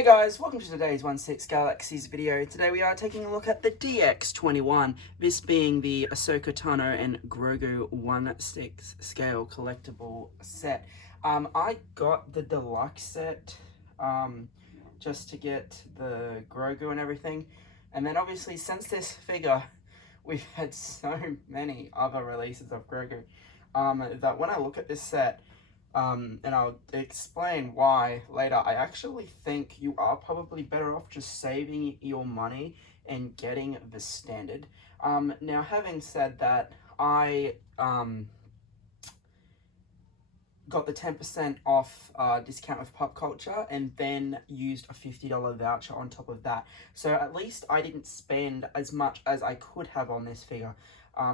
Hey guys, welcome to today's 16 Galaxies video. Today we are taking a look at the DX21, this being the Ahsoka Tano and Grogu 1/6 scale collectible set. I got the Deluxe set just to get the Grogu and everything, and then obviously since this figure, we've had so many other releases of Grogu that when I look at this set, and I'll explain why later, I actually think you are probably better off just saving your money and getting the standard. Now, having said that, I got the 10% off discount with Pop Culture and then used a $50 voucher on top of that. So at least I didn't spend as much as I could have on this figure.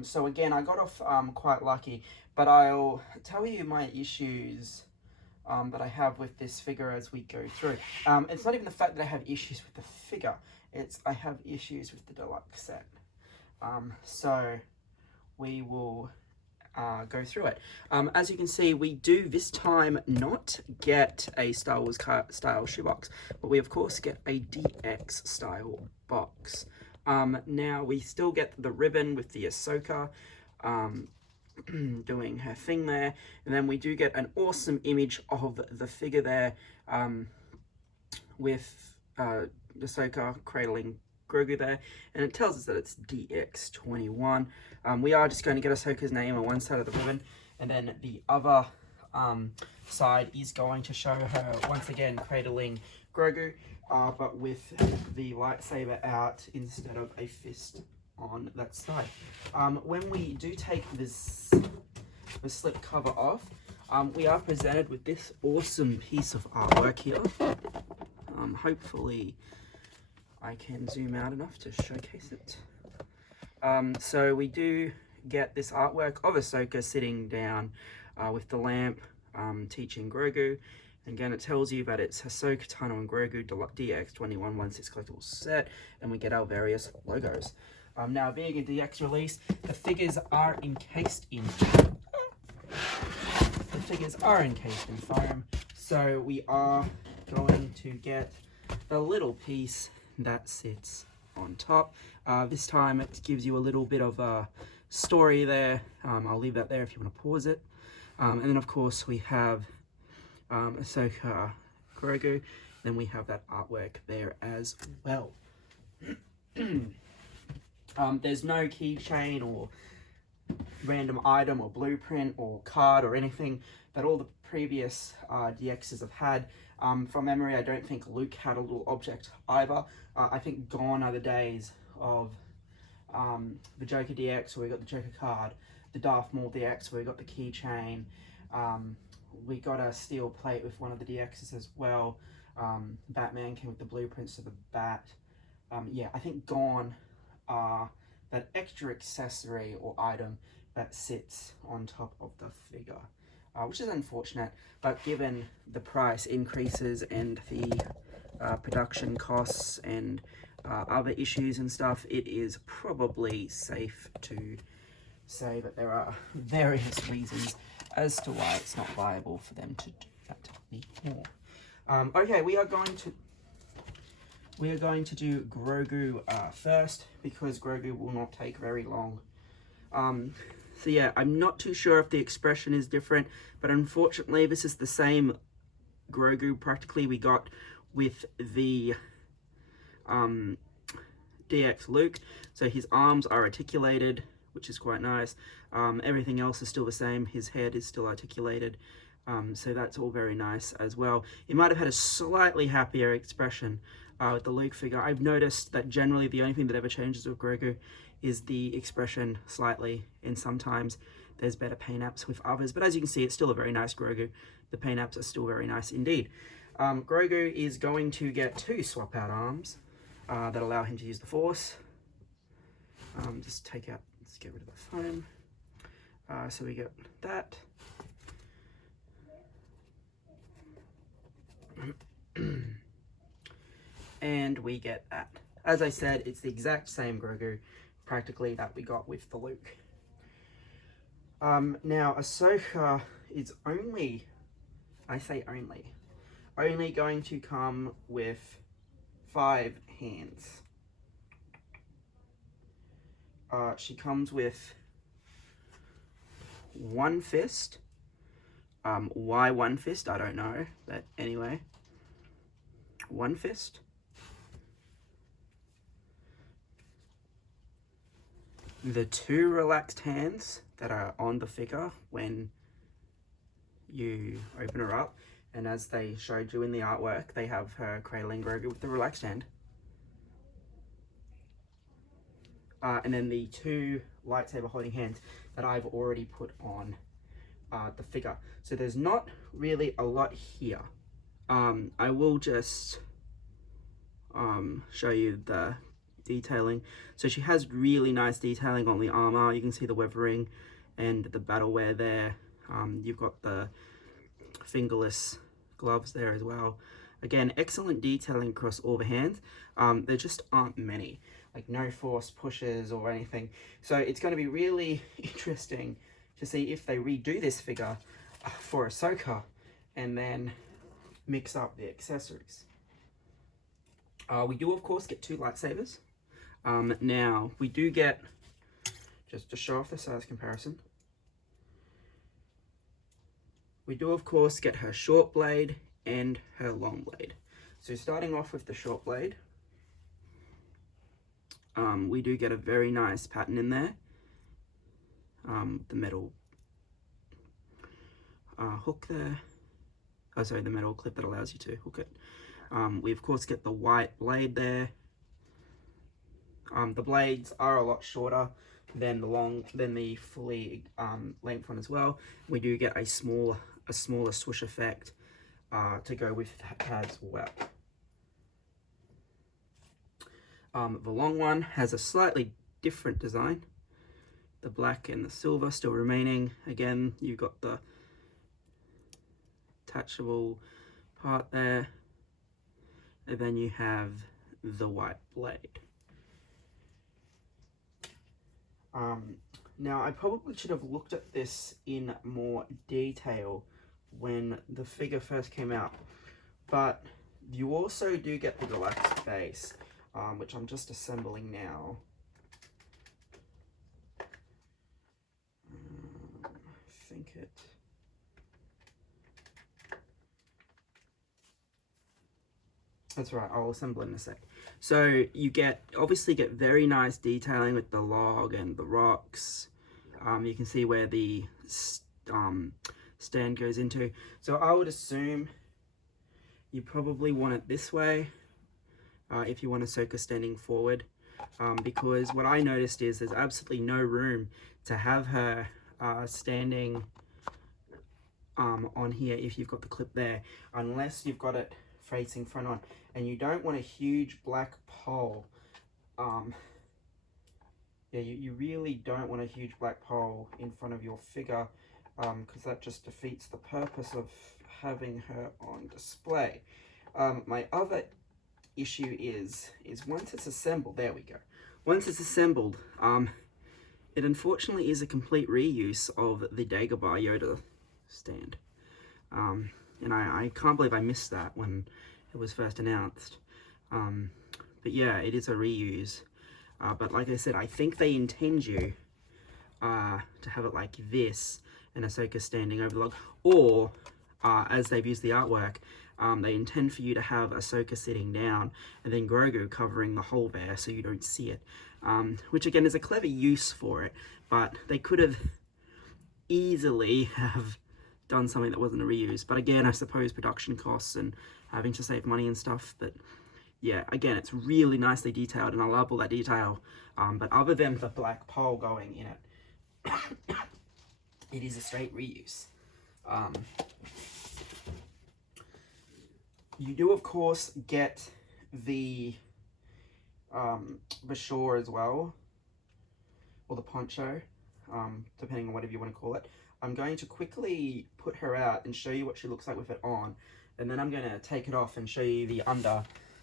So again, I got off quite lucky, but I'll tell you my issues that I have with this figure as we go through. It's not even the fact that I have issues with the figure, it's I have issues with the Deluxe set. So we will go through it. As you can see, we do this time not get a Star Wars style shoebox, but we of course get a DX style box. Now we still get the ribbon with the Ahsoka doing her thing there, and then we do get an awesome image of the figure there with Ahsoka cradling Grogu there, and it tells us that it's DX21. We are just going to get Ahsoka's name on one side of the ribbon, and then the other side is going to show her once again cradling Grogu, but with the lightsaber out instead of a fist on that side. When we do take the slip cover off, we are presented with this awesome piece of artwork here. Hopefully I can zoom out enough to showcase it. So we do get this artwork of Ahsoka sitting down with the lamp teaching Grogu. Again, it tells you that it's Ahsoka, Tano, and Grogu DX21 1/6 collectible set, and we get our various logos. Now, being a DX release, the figures are encased in foam, so we are going to get the little piece that sits on top. This time it gives you a little bit of a story there. I'll leave that there if you want to pause it. And then of course we have Ahsoka, Grogu, then we have that artwork there as well. There's no keychain or random item or blueprint or card or anything that all the previous DXs have had. From memory, I don't think Luke had a little object either. I think gone are the days of the Joker DX where we got the Joker card, the Darth Maul DX where we got the keychain. We got a steel plate with one of the DXs as well. Batman came with the blueprints of the bat. Yeah, I think gone are that extra accessory or item that sits on top of the figure, which is unfortunate, but given the price increases and the production costs and other issues and stuff, it is probably safe to say that there are various reasons as to why it's not viable for them to do that anymore. Okay, we are going to do Grogu first, because Grogu will not take very long. So yeah, I'm not too sure if the expression is different, but unfortunately this is the same Grogu practically we got with the DX Luke. So his arms are articulated, which is quite nice. Everything else is still the same. His head is still articulated. So that's all very nice as well. He might have had a slightly happier expression with the Luke figure. I've noticed that generally the only thing that ever changes with Grogu is the expression slightly, and sometimes there's better paint apps with others. But as you can see, it's still a very nice Grogu. The paint apps are still very nice indeed. Grogu is going to get two swap out arms that allow him to use the Force. Just take out, let's get rid of the foam. So we get that. And we get that. As I said, it's the exact same Grogu, practically, that we got with the Luke. Now, Ahsoka is only, I say only, only going to come with 5 hands. She comes with 1 fist. Why 1 fist? I don't know, but anyway, 1 fist. The 2 relaxed hands that are on the figure when you open her up, and as they showed you in the artwork, they have her cradling Grogu with the relaxed hand. And then the 2 lightsaber holding hands that I've already put on the figure. So there's not really a lot here. I will just show you the detailing. So she has really nice detailing on the armor. You can see the weathering and the battle wear there. You've got the fingerless gloves there as well. Again, excellent detailing across all the hands. There just aren't many, like no force pushes or anything. So it's going to be really interesting to see if they redo this figure for Ahsoka and then mix up the accessories. We do of course get 2 lightsabers. Now we do get, just to show off the size comparison, we do of course get her short blade and her long blade. So starting off with the short blade, we do get a very nice pattern in there. The metal hook there. Oh, sorry, the metal clip that allows you to hook it. We of course get the white blade there. The blades are a lot shorter than the fully length one as well. We do get a smaller swoosh effect to go with that as well. The long one has a slightly different design. The black and the silver still remaining. Again, you've got the attachable part there, and then you have the white blade. Now I probably should have looked at this in more detail when the figure first came out, but you also do get the Deluxe base, which I'm just assembling now. I think it... That's right, I'll assemble it in a sec. So you obviously get very nice detailing with the log and the rocks. You can see where the stand goes into. So I would assume you probably want it this way if you want Ahsoka standing forward, because what I noticed is there's absolutely no room to have her standing on here if you've got the clip there, unless you've got it facing front on, and you don't want a huge black pole. Yeah, you really don't want a huge black pole in front of your figure, because that just defeats the purpose of having her on display. My other issue is once it's assembled, there we go. Once it's assembled, it unfortunately is a complete reuse of the Dagobah Yoda stand. And I can't believe I missed that when it was first announced. But yeah, it is a reuse. But like I said, I think they intend you to have it like this, and Ahsoka standing over the log, or as they've used the artwork, they intend for you to have Ahsoka sitting down and then Grogu covering the hole there so you don't see it, which again is a clever use for it, but they could have easily have done something that wasn't a reuse. But again, I suppose production costs and having to save money and stuff. But yeah, again, it's really nicely detailed and I love all that detail, but other than the black pole going in it, it is a straight reuse. You do of course get the bashor as well, or the poncho, depending on whatever you want to call it. I'm going to quickly put her out and show you what she looks like with it on, and then I'm going to take it off and show you the under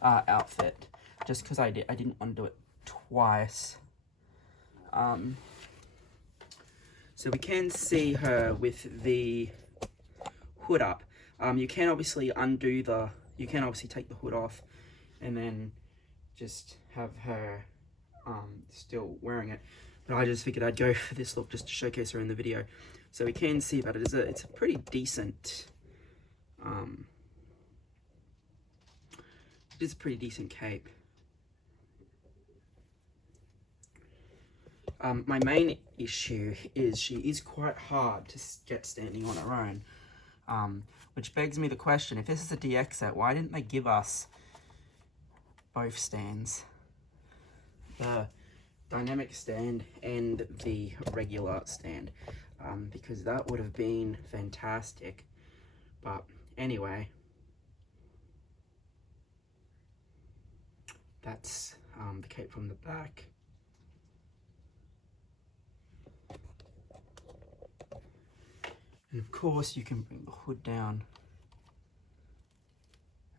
outfit, just because I didn't want to do it twice. So we can see her with the hood up. You can obviously undo the, you can obviously take the hood off and then just have her still wearing it. But I just figured I'd go for this look just to showcase her in the video. So we can see that it's a pretty decent, it is a pretty decent cape. My main issue is she is quite hard to get standing on her own, which begs me the question, if this is a DX set, why didn't they give us both stands? The dynamic stand and the regular stand, because that would have been fantastic. But anyway, that's the cape from the back. And of course you can bring the hood down,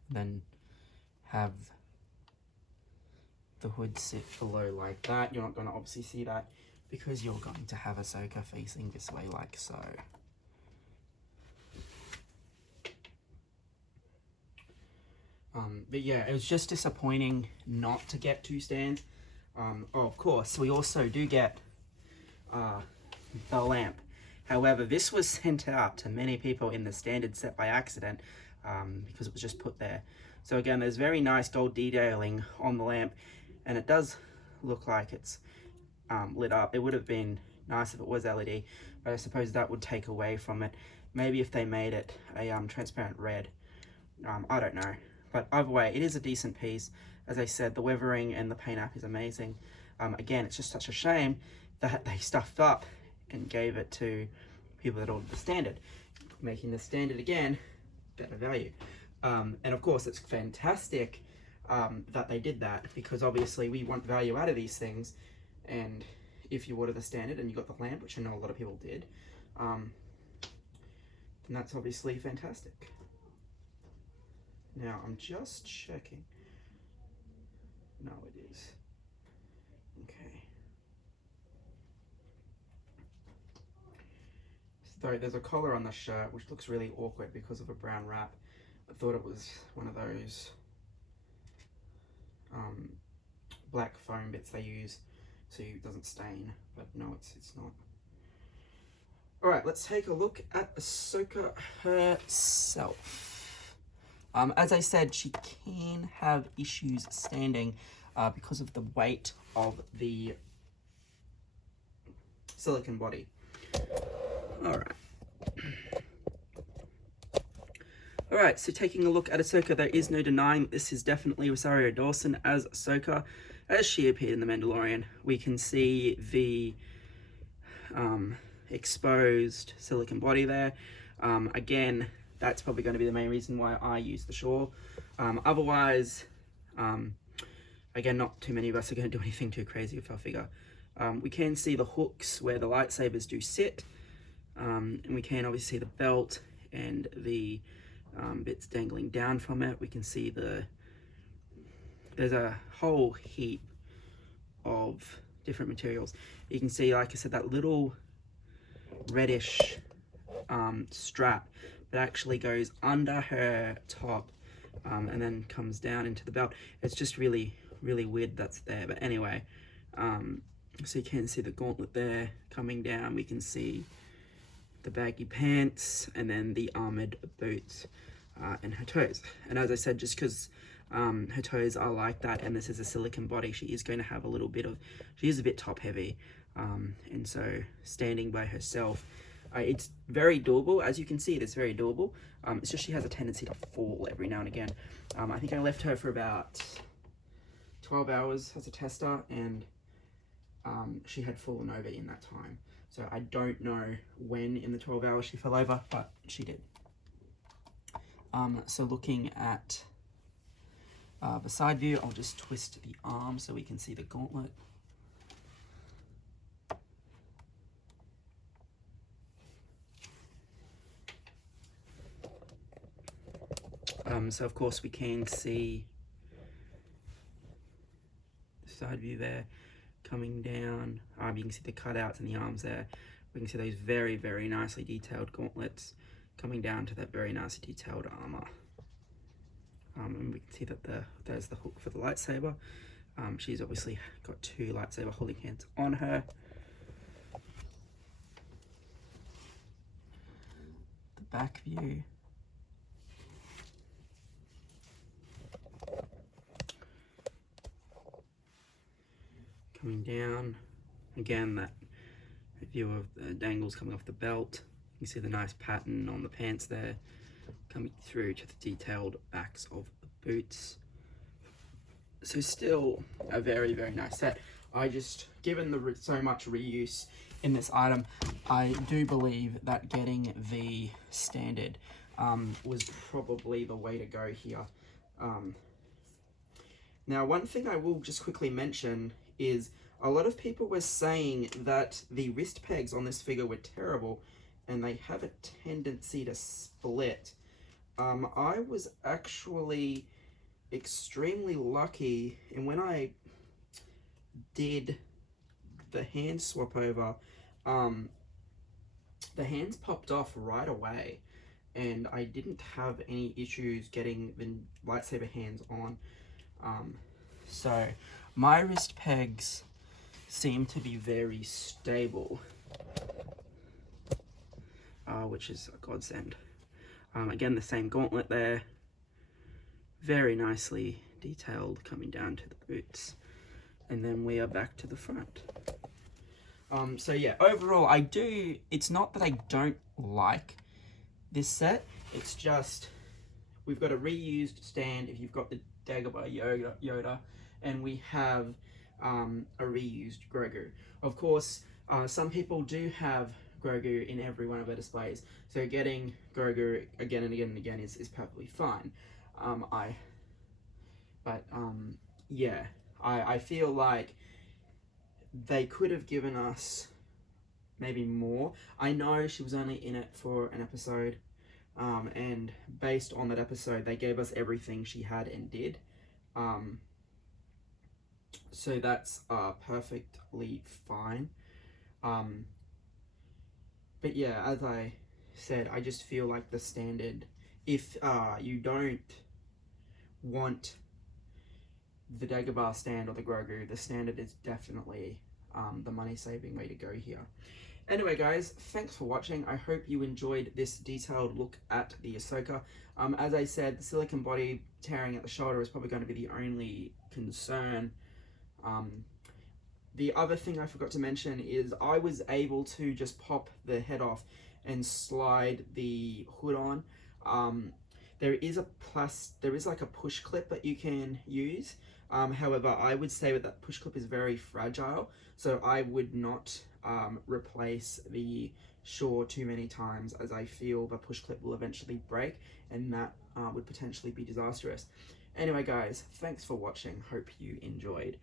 then have the hood sit below like that. You're not going to obviously see that because you're going to have Ahsoka facing this way like so. But yeah, it was just disappointing not to get two stands. Oh, of course, we also do get the lamp. However, this was sent out to many people in the standard set by accident, because it was just put there. So again, there's very nice gold detailing on the lamp, and it does look like it's lit up. It would have been nice if it was LED, but I suppose that would take away from it. Maybe if they made it a transparent red. I don't know. But either way, it is a decent piece. As I said, the weathering and the paint app is amazing. Again, it's just such a shame that they stuffed up and gave it to people that ordered the standard, making the standard again better value. And of course, it's fantastic that they did that, because obviously we want value out of these things. And if you order the standard and you got the lamp, which I know a lot of people did, then that's obviously fantastic. Now, I'm just checking. No, it is. Okay. So there's a collar on the shirt, which looks really awkward because of a brown wrap. I thought it was one of those black foam bits they use so it doesn't stain, but no, it's not. Alright, let's take a look at Ahsoka herself. As I said, she can have issues standing because of the weight of the silicone body. Alright. Alright, so taking a look at Ahsoka, there is no denying this is definitely Rosario Dawson as Ahsoka, as she appeared in The Mandalorian. We can see the exposed silicone body there. Again, that's probably going to be the main reason why I use the shawl. Otherwise, again, not too many of us are going to do anything too crazy with our figure. We can see the hooks where the lightsabers do sit, and we can obviously see the belt and the bits dangling down from it. We can see there's a whole heap of different materials. You can see, like I said, that little reddish strap that actually goes under her top and then comes down into the belt. It's just really weird that's there, but anyway, so you can see the gauntlet there coming down. We can see the baggy pants and then the armored boots and her toes. And as I said, just because her toes are like that and this is a silicone body, she is going to have a little bit of, she is a bit top heavy, and so standing by herself, it's very doable. As you can see, it's very doable. It's just she has a tendency to fall every now and again. I think I left her for about 12 hours as a tester, and she had fallen over in that time. So I don't know when in the 12 hours she fell over, but she did. So looking at the side view, I'll just twist the arm so we can see the gauntlet. So of course we can see the side view there coming down. You can see the cutouts and the arms there. We can see those very nicely detailed gauntlets. coming down to that very nice detailed armor. And we can see that there's the hook for the lightsaber. She's obviously got 2 lightsaber holding hands on her. The back view. Coming down, again that view of the dangles coming off the belt. You can see the nice pattern on the pants there, coming through to the detailed backs of the boots. So still a very, very nice set. I just, given the so much reuse in this item, I do believe that getting the standard was probably the way to go here. Now, one thing I will just quickly mention is a lot of people were saying that the wrist pegs on this figure were terrible and they have a tendency to split. I was actually extremely lucky, and when I did the hand swap over, the hands popped off right away and I didn't have any issues getting the lightsaber hands on. So my wrist pegs seem to be very stable, which is a godsend. Again, the same gauntlet there, very nicely detailed coming down to the boots, and then we are back to the front. So yeah, overall it's not that I don't like this set, it's just we've got a reused stand if you've got the Dagobah Yoda, and we have a reused Grogu. Of course, some people do have Grogu in every one of their displays, so getting Grogu again and again and again is perfectly fine. Yeah, I feel like they could have given us maybe more. I know she was only in it for an episode, and based on that episode, they gave us everything she had and did. So that's perfectly fine. But yeah, as I said, I just feel like the standard, if you don't want the Dagobah stand or the Grogu, the standard is definitely the money-saving way to go here. Anyway, guys, thanks for watching. I hope you enjoyed this detailed look at the Ahsoka. As I said, the silicone body tearing at the shoulder is probably going to be the only concern. The other thing I forgot to mention is I was able to just pop the head off and slide the hood on. There is like a push clip that you can use. However, I would say that push clip is very fragile, so I would not replace the shore too many times, as I feel the push clip will eventually break, and that would potentially be disastrous. Anyway, guys, thanks for watching. Hope you enjoyed.